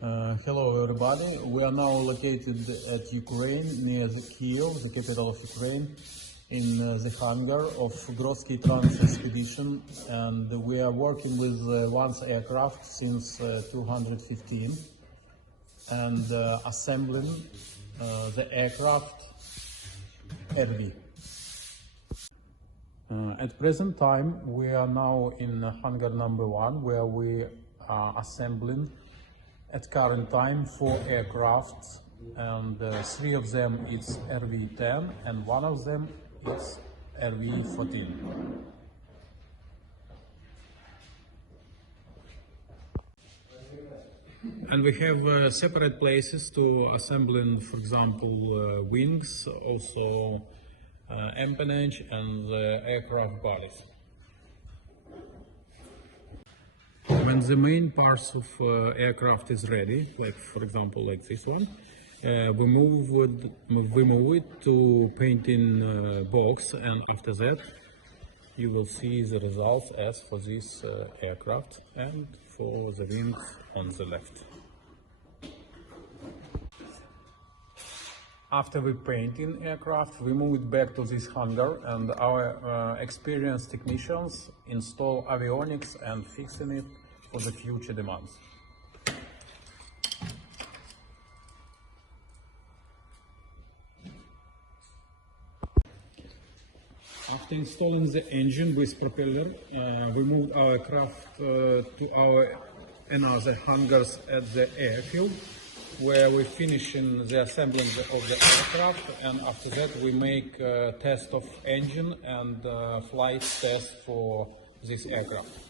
Hello everybody, we are now located at Ukraine, near the Kyiv, the capital of Ukraine, in the hangar of Grodzki Trans Expedition, and we are working with ONCE aircraft since 2015 and assembling the aircraft RV. At present time we are now in hangar number 1, where we are assembling at current time 4 aircrafts, and 3 of them is RV-10 and 1 of them is RV-14. And we have separate places to assembling, for example, wings, also empennage and the aircraft bodies. When the main parts of aircraft is ready, like for example like this one, we move it to painting box, and after that you will see the results as for this aircraft and for the wings on the left. After we painting aircraft, we move it back to this hangar, and our experienced technicians install avionics and fixing it for the future demands. After installing the engine with propeller, we moved our aircraft to our another hangars at the airfield, where we finishing the assembling of the aircraft, and after that we make a test of engine and flight test for this aircraft.